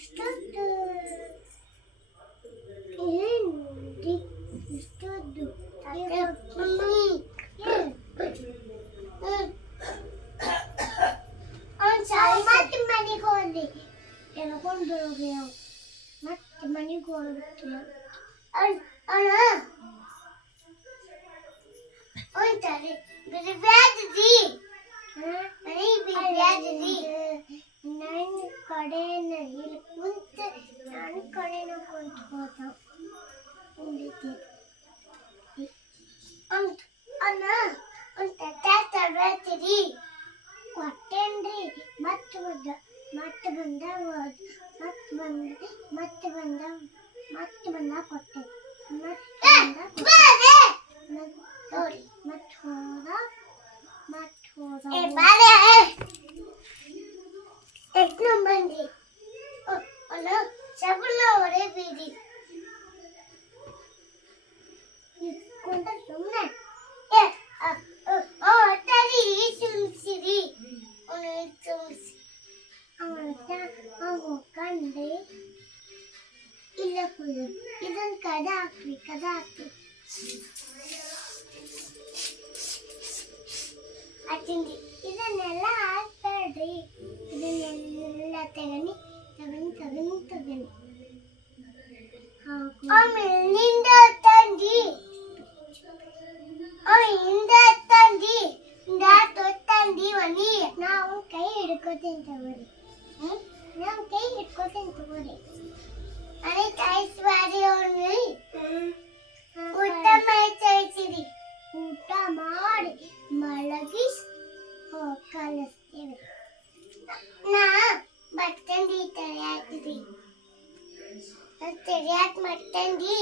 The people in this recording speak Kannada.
ಇಷ್ಟೊಂದು ಏನು ಇಷ್ಟೊಂದು ಮಮ್ಮಿ ಅವ್ನು ಸಾರಿ ಮತ್ತೆ ಮನೆಗೆ ಹೋಗಿ ಎಳ್ಕೊಂಡು ಹೋಗಿ ಮತ್ತೆ ಮನೆಗೆ ಹೋಗ್ಬಿಟ್ಟು ಅವನು ಹೋಯ್ತಾರೆ ಬೇರೆ ಬ್ಯಾಡ್ರಿ ಮನೆ ಬ್ಯಾಡ್ರಿ ನನ್ನ ಕಡೆನ ಇಲ್ಲಿ ಕುಂತ ನನ್ನ ಕಡೆನ ಕುಂತು ಹೋದ ಉಂಡಿದ್ದೆ ಅಣ್ಣ ಒಂದು ತರ್ಬೇತೀರಿ ಕೊಟ್ಟೇನ್ರಿ ಮತ್ತೆ ಬಂದ ಮತ್ತೆ ಬಂದ ಕೊಟ್ಟೆ ನೋಡಿ ಮತ್ತೆ ಹೋದ ಎಷ್ಟು ಬಂದ್ರಿ ಅಲ್ಲ ಸಬಲ ಹೊರೆ ಬೀದಿ ಕುಂತ ಸುಮ್ಮನೆ ಸುಮ್ಸಿರಿ ಕಂಡೆ ಇಲ್ಲ ಕುಯ್ದು ಇದನ್ನು ಕದ ಹಾಕ್ರಿ ಅತ್ತಿಂದಿ ಇದನ್ನೆಲ್ಲ ಹಾಕ್ಬೇಡ್ರಿ ಇದನ್ನೆಲ್ಲ ತಗನಿ ಆಮೇಲೆ ನಿಂದ ತಂದಿ ತಂದೀವನಿ ನಾವು ಕೈ ಹಿಡ್ಕೋತೀನಿ ತಗೋರಿ ಅರೆ ಕಾಯಿಸ್ಬಾರಿ ಅವ್ರನ್ನ ಊಟ ಮಾಡಿ ಊಟ ಮಾಡಿ ಮಲಗಿಸಿ ಕಲಿಸ್ತೇವೆ ನಾ ಮತ್ತಂದಿ ತರಿಯಾಕ್ರಿ ತರಿಯಾಕ್ ಮತ್ತಂದಿ